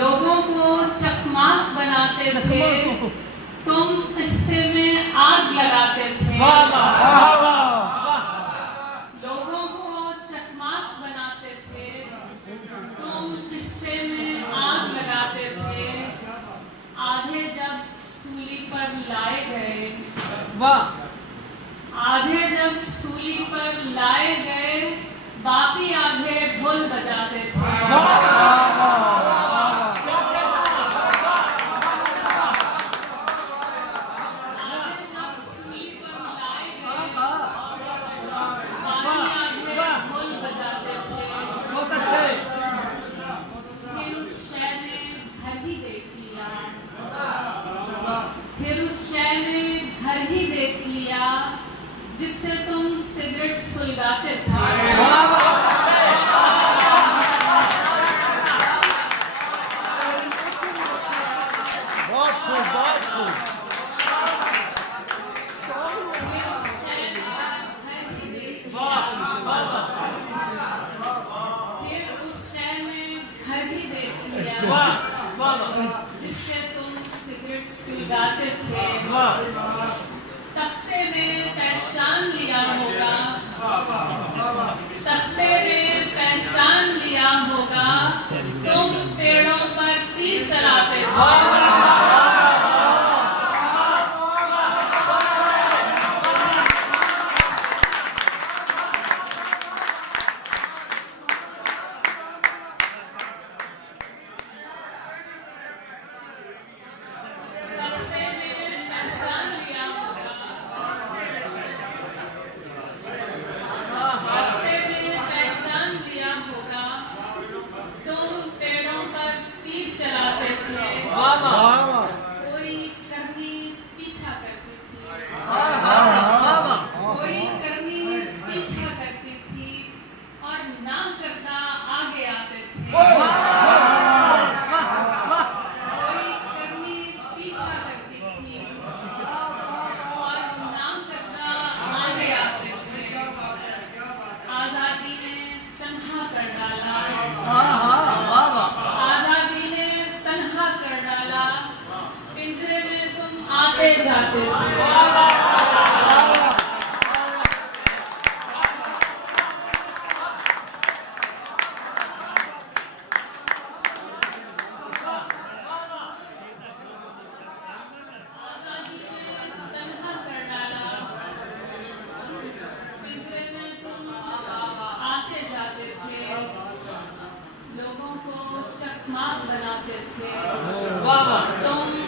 लोगों को चकमाक बनाते थे, तुम किस्से में आग लगाते थे। लोगों को चकमाक बनाते थे, तुम किस्से में आग लगाते थे। आधे जब सूली पर लाए गए, आधे जब सूली पर लाए गए, बाकी आधे ढोल बजाते थे। जिससे तुम सिगरेट सुलगाते थे। बहुत खूब, बहुत खूब। फिर उस शय में घर ही देख लिया, जिससे तुम सिगरेट सुलगाते थे। तख्ते ने पहचान लिया होगा, तख्ते ने पहचान लिया होगा, तुम पेड़ों पर तीर चलाते थे। जाते थे। लोगों को चकमाक बनाते थे, तुम